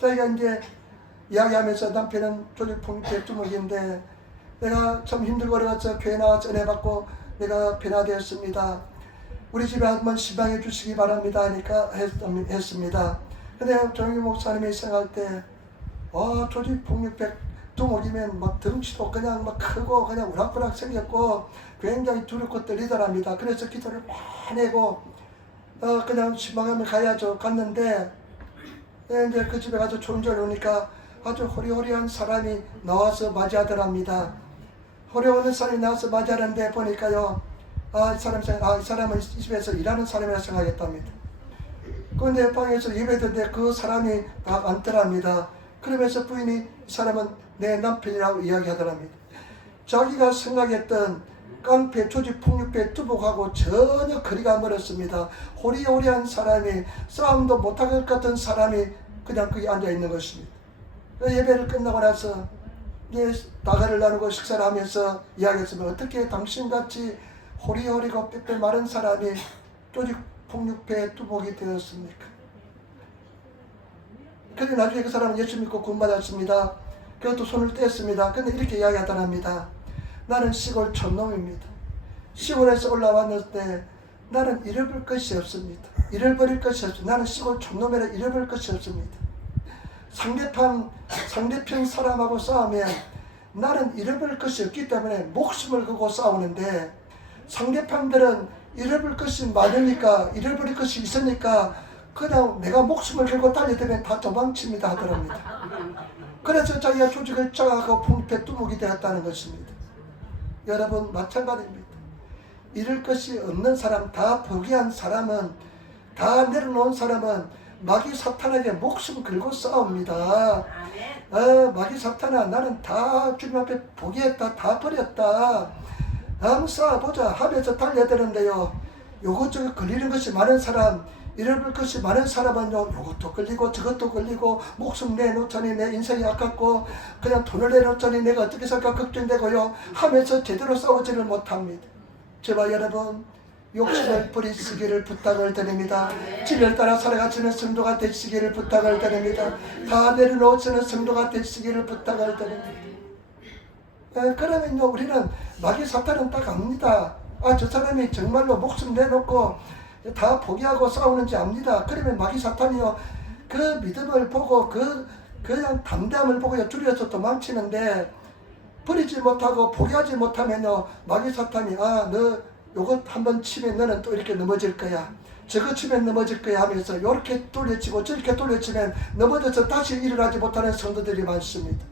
자기가 이제 이야기하면서 남편은 조직 폭력배 두목인데, 내가 참 힘들고 어려워서 교회 나와 전해받고 내가 변화되었습니다. 우리 집에 한번 신방해 주시기 바랍니다 하니까 했습니다. 근데 정희 목사님이 생각할 때 조직 폭력배 두목이면 막 덩치도 그냥 막 크고 그냥 우락부락 생겼고 굉장히 두렵고 떨리더랍니다. 그래서 기도를 많이 하고 그냥 신방하면 가야죠. 갔는데 이제 그 집에 가서 존재를 오니까 아주 호리호리한 사람이 나와서 맞이하더랍니다. 호리호리한 사람이 나와서 맞이하는데 보니까요, 이 사람은 이 집에서 일하는 사람이라 생각했답니다. 그런데 방에서 예배드는데 그 사람이 다 앉더랍니다. 그러면서 부인이 이 사람은 내 남편이라고 이야기하더랍니다. 자기가 생각했던 깡패 조직 폭력배 두목하고 전혀 거리가 멀었습니다. 호리호리한 사람이, 싸움도 못할 것 같은 사람이 그냥 거기 앉아 있는 것입니다. 예배를 끝나고 나서 이제 다가를 나누고 식사를 하면서 이야기했으면, 어떻게 당신같이 호리호리고 빽빽 마른 사람이 조직 폭력배 두목이 되었습니까? 그런데 나중에 그 사람은 예수 믿고 구원받았습니다. 그것도 손을 뗐습니다. 근데 이렇게 이야기하더랍니다. 나는 시골 촌놈입니다. 시골에서 올라왔는데 나는 잃어볼 것이 없습니다. 잃어버릴 것이 없습니다. 나는 시골 촌놈이라 잃어버릴 것이 없습니다. 상대편 사람하고 싸우면 나는 잃어버릴 것이 없기 때문에 목숨을 걸고 싸우는데, 상대편들은 잃어버릴 것이 많으니까, 잃어버릴 것이 있으니까 그냥 내가 목숨을 걸고 달려들면 다 도망칩니다 하더랍니다. 그래서 자기가 조직을 짜고 폭력배 두목이 되었다는 것입니다. 여러분 마찬가지입니다. 잃을 것이 없는 사람, 다 포기한 사람은, 다 내려놓은 사람은 마귀 사탄에게 목숨 걸고 싸웁니다. 마귀 사탄아, 나는 다 주님 앞에 포기했다, 다 버렸다, 한번 싸워보자 하면서 달려드는데요, 요것저것 걸리는 것이 많은 사람, 잃어버릴 것이 많은 사람은요, 요것도 걸리고 저것도 걸리고, 목숨 내놓자니 내 인생이 아깝고, 그냥 돈을 내놓자니 내가 어떻게 살까 걱정되고요 하면서 제대로 싸우지를 못합니다. 제발 여러분, 욕심을 버리시기를 부탁을 드립니다. 진리를 따라 살아가시는 성도가 되시기를 부탁을 드립니다. 다 내려놓으시는 성도가 되시기를 부탁을 드립니다. 그러면요, 우리는 마귀 사탄은 딱 압니다. 저 사람이 정말로 목숨 내놓고 다 포기하고 싸우는지 압니다. 그러면 마귀 사탄이요, 그 믿음을 보고 그냥 담대함을 보고 줄여서 도망치는데, 버리지 못하고 포기하지 못하면요, 마귀 사탄이 너 요것 한번 치면 너는 또 이렇게 넘어질 거야, 저거 치면 넘어질 거야 하면서 이렇게 돌려치고 저렇게 돌려치면 넘어져서 다시 일어나지 못하는 성도들이 많습니다.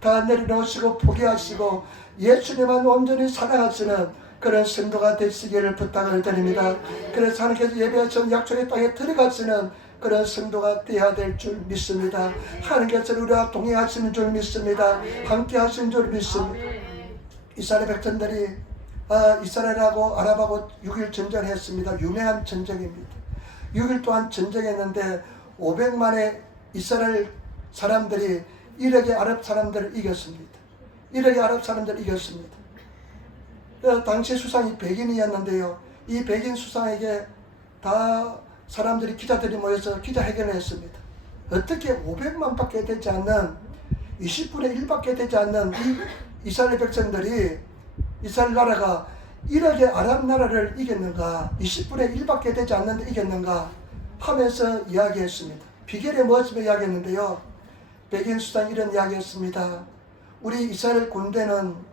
다 내려놓으시고 포기하시고 예수님만 온전히 사랑하시는 그런 성도가 되시기를 부탁을 드립니다. 그래서 하나님께서 예배하신 약속의 땅에 들어가시는 그런 성도가 되어야 될 줄 믿습니다. 하나님께서 우리와 동행하시는 줄 믿습니다. 함께 하시는 줄 믿습니다. 이스라엘 백성들이 이스라엘하고 아랍하고 6일 전쟁했습니다. 유명한 전쟁입니다. 6일 동안 전쟁했는데 500만의 이스라엘 사람들이 1억의 아랍 사람들을 이겼습니다. 1억의 아랍 사람들을 이겼습니다. 당시 수상이 백인이었는데요, 이 백인 수상에게 다 사람들이, 기자들이 모여서 기자회견을 했습니다. 어떻게 500만밖에 되지 않는, 20분의 1밖에 되지 않는 이 이스라엘 백성들이, 이스라엘 나라가 1억의 아랍 나라를 이겼는가, 20분의 1밖에 되지 않는데 이겼는가 하면서 이야기했습니다. 비결이 무엇이며 이야기했는데요, 백인 수상이 이런 이야기했습니다. 우리 이스라엘 군대는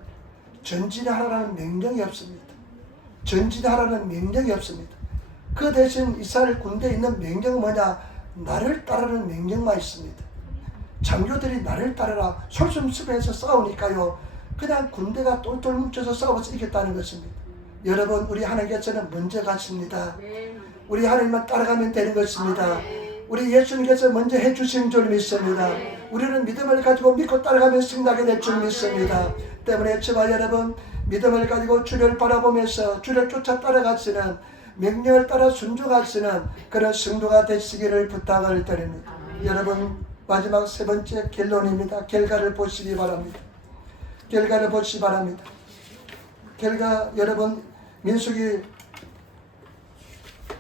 전진하라는 명령이 없습니다. 전진하라는 명령이 없습니다. 그 대신 이스라엘 군대에 있는 명령은 뭐냐? 나를 따르는 명령만 있습니다. 장교들이 나를 따르라 솔선수범해서 싸우니까요, 그냥 군대가 똘똘 뭉쳐서 싸워서 이겼다는 것입니다. 여러분, 우리 하나님께서는 먼저 가십니다. 우리 하나님만 따라가면 되는 것입니다. 우리 예수님께서 먼저 해주신 줄 믿습니다. 우리는 믿음을 가지고 믿고 따라가면 승리하게 될 줄 믿습니다. 때문에 제발 여러분, 믿음을 가지고 주를 바라보면서 주를 쫓아 따라가시는, 명령을 따라 순종하시는 그런 성도가 되시기를 부탁을 드립니다. 여러분 마지막 세 번째 결론입니다. 결과를 보시기 바랍니다. 결과를 보시기 바랍니다. 결과 여러분 민수기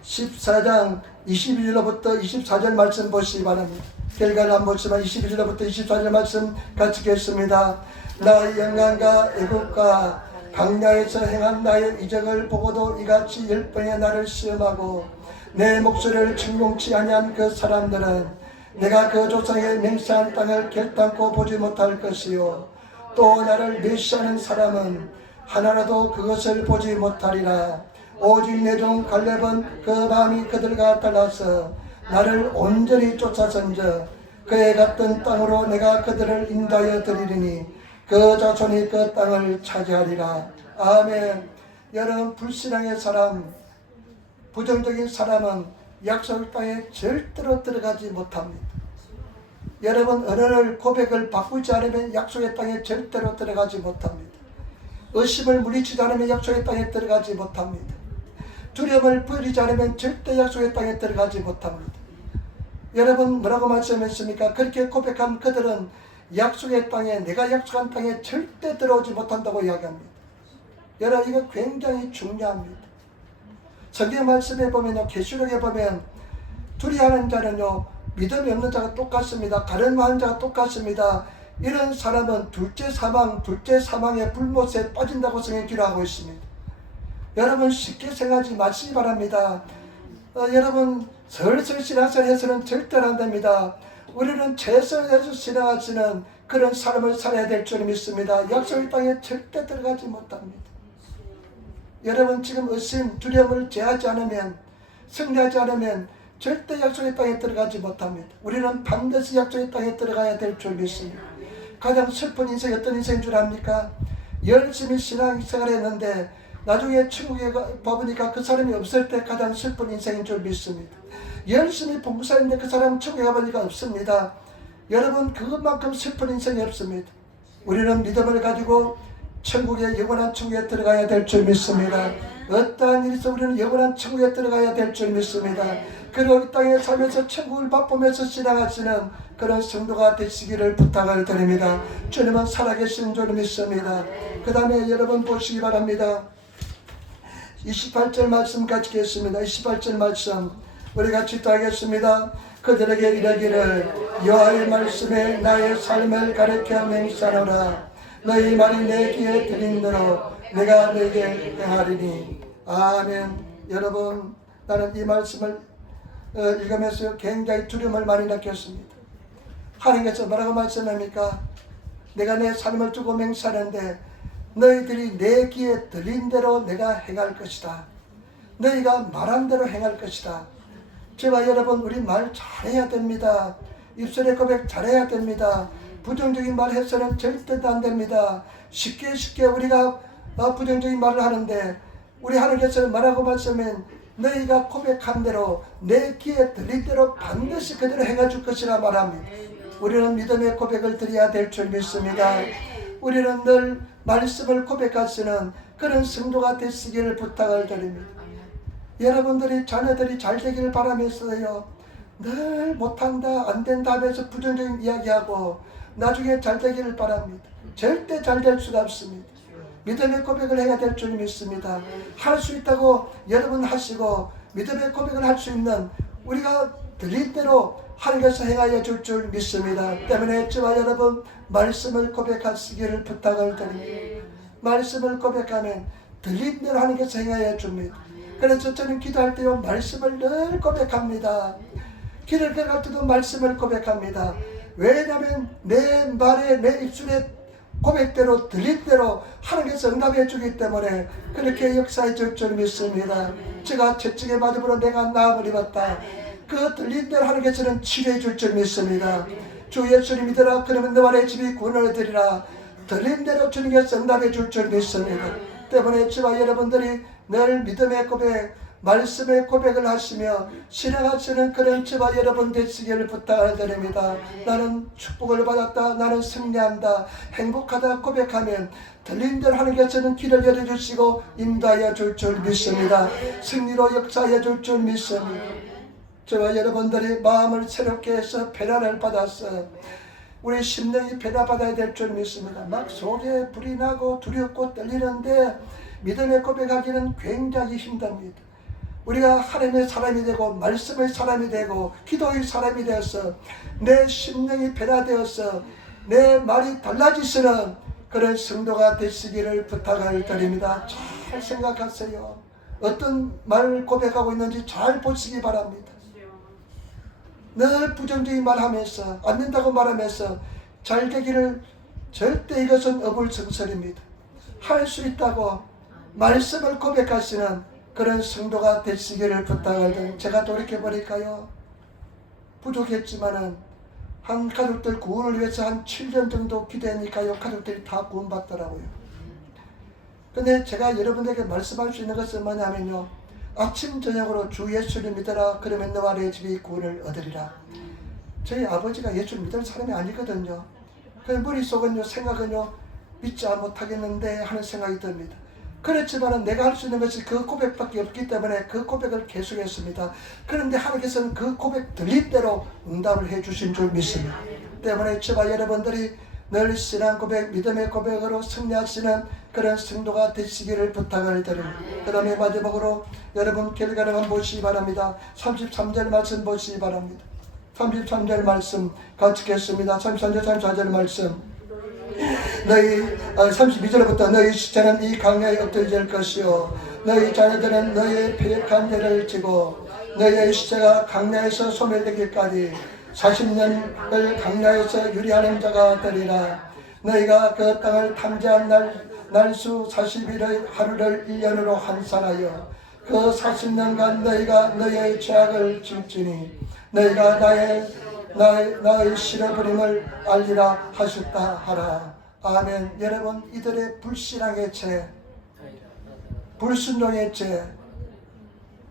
14장 22절로부터 24절 말씀 보시기 바랍니다. 결과를 안 보지만 22절로부터 24절 말씀 같이 읽겠습니다. 나의 영광과 애국과 광야에서 행한 나의 이적을 보고도 이같이 10번의 나를 시험하고 내 목소리를 충동치 아니한 그 사람들은 내가 그 조상의 맹세한 땅을 결단코 보지 못할 것이요 또 나를 멸시하는 사람은 하나라도 그것을 보지 못하리라. 오직 내 종 갈렙은 그 마음이 그들과 달라서 나를 온전히 쫓아선저 그에 갔던 땅으로 내가 그들을 인도하여 드리리니 그 자손이 그 땅을 차지하리라. 아멘. 여러분 불신앙의 사람, 부정적인 사람은 약속 땅에 절대로 들어가지 못합니다. 여러분 언어를 고백을 바꾸지 않으면 약속의 땅에 절대로 들어가지 못합니다. 의심을 물리치지 않으면 약속의 땅에 들어가지 못합니다. 두려움을 버리지 않으면 절대 약속의 땅에 들어가지 못합니다. 여러분 뭐라고 말씀했습니까? 그렇게 고백한 그들은 약속의 땅에, 내가 약속한 땅에 절대 들어오지 못한다고 이야기합니다. 여러분 이거 굉장히 중요합니다. 성경 말씀에 보면요, 계시록에 보면 두려워하는 자는요 믿음이 없는 자가 똑같습니다. 가련한 자가 똑같습니다. 이런 사람은 둘째 사망의 불못에 빠진다고 성경이 기록하고 있습니다. 여러분 쉽게 생각하지 마시기 바랍니다. 여러분 설설 신앙생활 해서는 절대로 안 됩니다. 우리는 최선을 다해서 신앙하시는 그런 삶을 살아야 될 줄 믿습니다. 약속의 땅에 절대 들어가지 못합니다. 여러분 지금 의심, 두려움을 제하지 않으면, 승리하지 않으면 절대 약속의 땅에 들어가지 못합니다. 우리는 반드시 약속의 땅에 들어가야 될 줄 믿습니다. 가장 슬픈 인생이 어떤 인생인 줄 압니까? 열심히 신앙생활 했는데 나중에 천국에 가보니까 그 사람이 없을 때 가장 슬픈 인생인 줄 믿습니다. 열심히 봉사했는데 그 사람 천국에 가보니까 없습니다. 여러분 그것만큼 슬픈 인생이 없습니다. 우리는 믿음을 가지고 천국에, 영원한 천국에 들어가야 될 줄 믿습니다. 어떠한 일이 있어 우리는 영원한 천국에 들어가야 될 줄 믿습니다. 그리고 이 땅에 살면서 천국을 맛보면서 지나가시는 그런 성도가 되시기를 부탁을 드립니다. 주님은 살아계신 줄 믿습니다. 그 다음에 여러분 보시기 바랍니다. 28절 말씀 같이 읽겠습니다. 28절 말씀 우리 같이 또 하겠습니다. 그들에게 이르기를 여호와의 말씀에 나의 삶을 가르쳐 맹세하노라. 너희 말이 내 귀에 들린 대로 내가 너에게 행하리니. 아멘. 여러분 나는 이 말씀을 읽으면서 굉장히 두려움을 많이 느꼈습니다. 하나님께서 뭐라고 말씀합니까? 내가 내 삶을 두고 맹세하는데 너희들이 내 귀에 들린 대로 내가 행할 것이다. 너희가 말한 대로 행할 것이다. 제가 여러분 우리 말 잘해야 됩니다. 입술의 고백 잘해야 됩니다. 부정적인 말 해서는 절대도 안 됩니다. 쉽게 우리가 부정적인 말을 하는데 우리 하나님께서 뭐라고 말씀하면 너희가 고백한 대로 내 귀에 들린 대로 반드시 그대로 행해 줄 것이라 말합니다. 우리는 믿음의 고백을 드려야 될 줄 믿습니다. 우리는 늘 말씀을 고백하시는 그런 성도가 되시기를 부탁을 드립니다. 여러분들이 자녀들이 잘 되기를 바라면서요 늘 못한다 안된다 하면서 부정적인 이야기하고 나중에 잘 되기를 바랍니다. 절대 잘 될 수가 없습니다. 믿음의 고백을 해야 될 줄 믿습니다. 할 수 있다고 여러분 하시고 믿음의 고백을 할 수 있는 우리가 들린 대로 하나님께서 행하여 줄 줄 믿습니다. 때문에 저와 여러분 말씀을 고백하시기를 부탁을 드립니다. 말씀을 고백하면 들린 대로 하나님께서 행하여 줍니다. 그래서 저는 기도할 때요 말씀을 늘 고백합니다. 길을 걸어갈 때도 말씀을 고백합니다. 왜냐하면 내 말에 내 입술에 고백대로 들린 대로 하나님께서 응답해 주기 때문에 그렇게 역사해 줄 줄 믿습니다. 제가 채찍에 맞음으로 내가 나음을 입었다. 그 들린 대로 하나님께서는 치료해 줄 줄 믿습니다. 주 예수를 믿으라 그러면 너와 내 집이 구원을 얻으리라. 들린 대로 주님께서 응답해 줄 줄 믿습니다. 때문에 저와 여러분들이 늘 믿음의 고백, 말씀의 고백을 하시며 신앙하시는 그런 저와 여러분 되시기를 부탁을 드립니다. 나는 축복을 받았다, 나는 승리한다, 행복하다 고백하면 들린 대로 하나님께서는 길을 열어주시고 인도하여 줄 줄 믿습니다. 승리로 역사하여 줄 줄 믿습니다. 저와 여러분들이 마음을 새롭게 해서 변화를 받았어 우리 심령이 변화받아야 될 줄 믿습니다. 막 속에 불이 나고 두렵고 떨리는데 믿음의 고백하기는 굉장히 힘듭니다. 우리가 하나님의 사람이 되고 말씀의 사람이 되고 기도의 사람이 되어서 내 심령이 변화되어서 내 말이 달라지시는 그런 성도가 되시기를 부탁을 드립니다. 잘 생각하세요. 어떤 말을 고백하고 있는지 잘 보시기 바랍니다. 늘 부정적인 말하면서 안 된다고 말하면서 잘 되기를 절대 이것은 어불성설입니다. 할 수 있다고 말씀을 고백하시는 그런 성도가 되시기를 부탁을 드립니다. 제가 돌이켜보니까요 부족했지만은 한 가족들 구원을 위해서 한 7년 정도 기도하니까요 가족들이 다 구원받더라고요. 근데 제가 여러분에게 말씀할 수 있는 것은 뭐냐면요 아침 저녁으로 주 예수를 믿어라 그러면 너와 내 집이 구원을 얻으리라. 저희 아버지가 예수를 믿을 사람이 아니거든요. 그 머릿속은요 생각은요 믿지 못하겠는데 하는 생각이 듭니다. 그렇지만 내가 할 수 있는 것이 그 고백밖에 없기 때문에 그 고백을 계속했습니다. 그런데 하나님께서는 그 고백 들릴 대로 응답을 해주신 줄 믿습니다. 때문에 저와 여러분들이 늘 신앙 고백, 믿음의 고백으로 승리하시는 그런 성도가 되시기를 부탁을 드립니다. 그 다음에 마지막으로 여러분 결과를 한번 보시기 바랍니다. 33절 말씀 보시기 바랍니다. 33절 말씀 같이 읽겠습니다. 33절 34절 말씀 너희 32절부터 너희 시체는 이 강야에 엎드려질 것이요 너희 자녀들은 너희의 패역한 죄를 지고 너희의 시체가 강야에서 소멸되기까지 40년을 강야에서 유리하는 자가 되리라. 너희가 그 땅을 탐지한 날수 40일의 하루를 1년으로 환산하여 그 40년간 너희가 너희의 죄악을 질지니 너희가 나의 실어버림을 알리라 하셨다 하라. 아멘. 여러분 이들의 불신앙의 죄, 불순종의 죄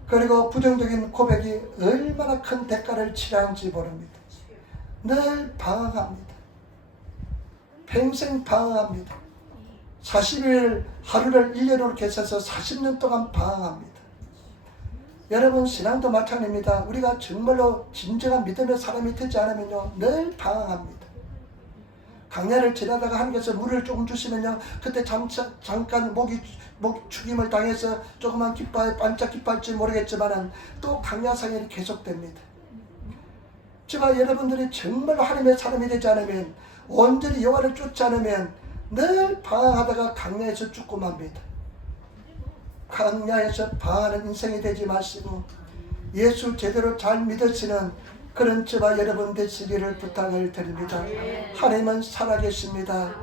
그리고 부정적인 고백이 얼마나 큰 대가를 치르는지 모릅니다. 늘 방황합니다. 평생 방황합니다. 40일 하루를 1년으로 계산해서 40년 동안 방황합니다. 여러분 신앙도 마찬가지입니다. 우리가 정말로 진정한 믿음의 사람이 되지 않으면요 늘 방황합니다. 강야를 지나다가 하나님께서 물을 조금 주시면요 그때 잠깐 목 축임을 당해서 조그만 반짝 기뻐할지 모르겠지만 또 강야 상현이 계속됩니다. 제가 여러분들이 정말로 하나님의 사람이 되지 않으면 온전히 여호와를 쫓지 않으면 늘 방황하다가 강야에서 죽고 맙니다. 강야에서 방황하는 인생이 되지 마시고 예수 제대로 잘 믿으시는 그런 저와 여러분 되시기를 부탁을 드립니다. 하나님은 살아계십니다.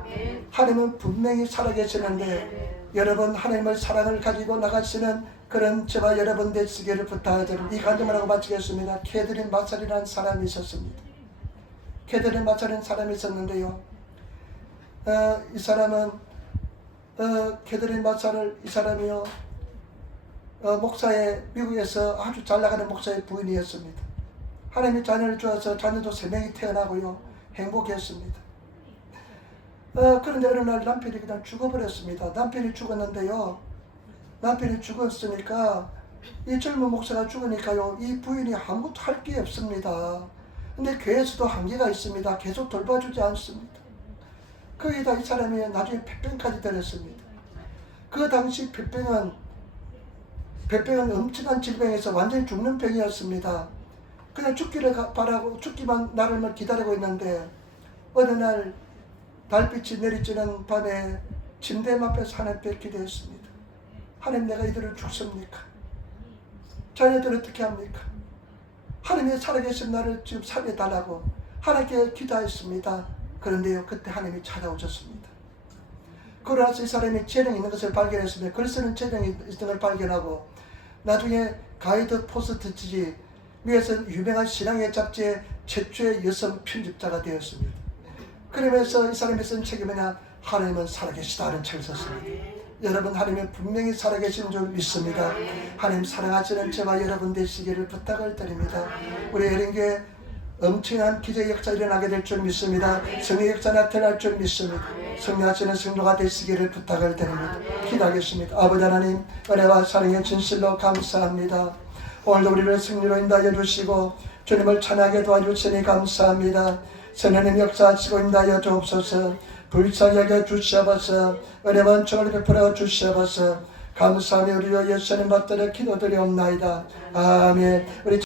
하나님은 분명히 살아계시는데 여러분 하나님의 사랑을 가지고 나가시는 그런 저와 여러분 되시기를 부탁을 드립니다. 이 간증을 하고 마치겠습니다. 캐드린 마살이라는 사람이 있었습니다. 캐드린 마살이라는 사람이 있었는데요. 이 사람은 캐드린 마살을 이 사람이요 목사의 미국에서 아주 잘 나가는 목사의 부인이었습니다. 하나님이 자녀를 주어서 자녀도 3명이 태어나고요 행복했습니다. 그런데 어느 날 남편이 그냥 죽어버렸습니다. 남편이 죽었는데요 남편이 죽었으니까 이 젊은 목사가 죽으니까요 이 부인이 아무것도 할 게 없습니다. 근데 교회에서도 한계가 있습니다. 계속 돌봐주지 않습니다. 거기다 이 사람이 나중에 폐병까지 들었습니다. 그 당시 폐병은 엄청난 질병에서 완전히 죽는 병이었습니다. 그냥 죽기를 바라고 죽기만 나를 기다리고 있는데 어느 날 달빛이 내리쬐는 밤에 침대 앞에서 하나님께 기도했습니다. 하나님 내가 이들을 죽습니까? 자녀들 어떻게 합니까? 하나님의 살아계신 나를 지금 살려달라고 하나님께 기도했습니다. 그런데요 그때 하나님이 찾아오셨습니다. 그러나서 이 사람이 재능이 있는 것을 발견했습니다. 글 쓰는 재능이 있는 걸 발견하고 나중에 가이드 포스트지 미국에서 유명한 신앙의 잡지의 최초의 여성 편집자가 되었습니다. 그러면서 이 사람이 쓴 책이 뭐냐? 하나님은 살아계시다 하는 책을 썼습니다. 여러분 하나님은 분명히 살아계신 줄 믿습니다. 하나님 사랑하시는 저와 여러분 되시기를 부탁을 드립니다. 우리 예린교회 엄청난 기적의 역사 일어나게 될 줄 믿습니다. 성의 역사 나타날 줄 믿습니다. 성령하시는 성도가 되시기를 부탁을 드립니다. 기도하겠습니다. 아버지 하나님 은혜와 사랑의 진실로 감사합니다. 오늘도 우리를 승리로 인도하여 주시고 주님을 찬하게 도와주시니 감사합니다. 선하는 역사하시고 인도하여 주옵소서. 불쌍히 여겨 주시옵소서. 은혜와 청을 베풀어 주시옵소서. 감사하며 우리와 예수님 받들어 기도드리옵나이다. 아멘. 우리